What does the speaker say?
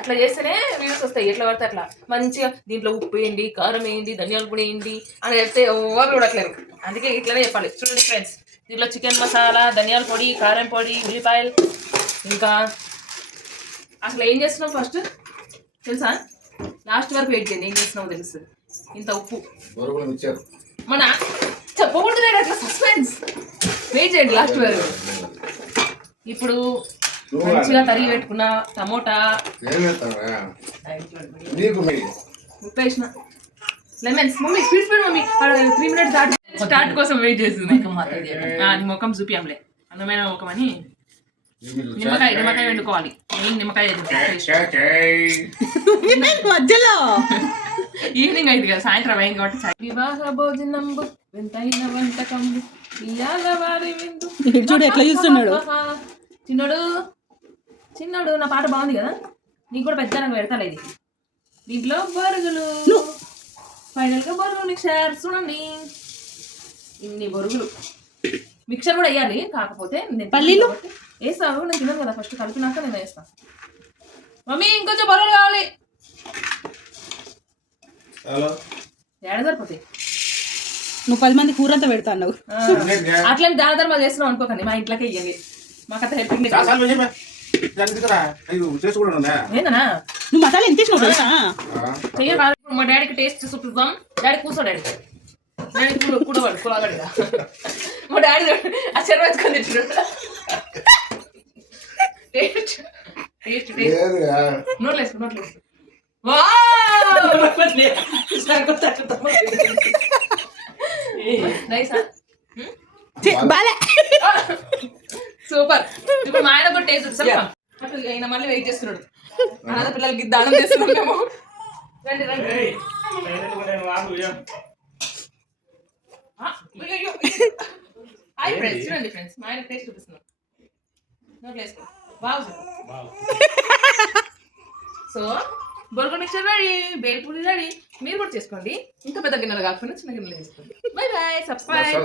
అట్లా చేస్తేనే వ్యూస్ వస్తాయి. ఎట్లా పడితే అట్లా మంచిగా దీంట్లో ఉప్పు వేయండి, కారం వేయండి, ధనియాల పొడి వేయండి అని చెప్తే ఎవరు చూడట్లేరు. అందుకే ఇట్లనే చెప్పాలి. చూడండి ఫ్రెండ్స్, దీంట్లో చికెన్ మసాలా, ధనియాల పొడి, కారం పొడి, ఉల్లిపాయలు, ఇంకా అసలు ఏం చేస్తున్నావు ఫస్ట్ తెలుసా? లాస్ట్ వరకు వెయిట్ చేయండి, ఏం చేస్తున్నావు తెలుస్తుంది. ఇంత ఉప్పు మన చెప్పకూడదు అట్లా సస్పెన్స్. వెయిట్ చేయండి లాస్ట్ వరకు. ఇప్పుడు మంచిగా తరిగి పెట్టుకున్న టమోటా, ఉప్పు వేసిన, lemons. Mummy speed speed mummy 3 minutes దాటి స్టార్ట్ కోసం వెయిట్ చేస్తుంది. ముఖం చూపియంలే, అందమైన ముఖం అని. నిమ్మకాయ వండుకోవాలి. నిమ్మకాయ మధ్యలో ఈవినింగ్ అయింది కదా, సాయంత్రం అయింది కాబట్టి. వివాహ భోజనంబు వింతైన వంటకంబు ఇయ్యాల వారి విందు. చూడు ఎట్లా చూస్తున్నాడు చిన్నోడు. నా పాట బాగుంది కదా, నీకు కూడా పెద్ద నాకు పెడతాను. ఇది దీంట్లో బొరుగులు, ఫైనల్ గా బొరుగులు మిక్సర్. చూడండి ఇన్ని బొరుగులు. మిక్సర్ కూడా వేయాలి, కాకపోతే పల్లీలు వేస్తాను. నేను తిన్నాను కదా, ఫస్ట్ కలిపినాక నేను వేస్తాను. మమ్మీ ఇంకొంచెం బొరుగులు కావాలి. ఏడ సరిపోతాయి? నువ్వు 10 మంది కూర అంతా పెడతాను. అట్లని దాన ధర్మాలు చేస్తున్నావు అనుకోకండి, మా ఇంట్లోకి ఇవ్వండి. మాకంత హెల్పింగ్. ఏందన్నా నువ్వు మసాలా ఎంత చెయ్యాలి? మా డాడీకి టేస్ట్ చూపిద్దాం. డాడీ కూర్చో, డాడీ కూడా పడుకోవాలిగా. మా డాడీ ఆ చెరువు వేసుకొని తింటున్నాడు. టేస్ట్ టేస్ట్ టేస్ట్ నోట్లేదు. సూపర్. ఇప్పుడు మా ఆయన కూడా టేస్ట్ ఆయన మళ్ళీ వెయిట్ చేస్తున్నాడు. అనాథ పిల్లలకి దానం చేస్తున్నాం మేము. రండి రండి. హాయ్ ఫ్రెండ్స్, చూడండి ఫ్రెండ్స్, మా ఆయన టేస్ట్ చూపిస్తున్నాం. సో బొరుగులు మిక్చర్ రెడీ, బేల్పూరి రెడీ. మీరు కూడా చేసుకోండి. ఇంకా పెద్ద గిన్నెలు కాకపోయినా చిన్న గిన్నెలు చేసుకోండి. By by. సబ్స్క్రైబ్.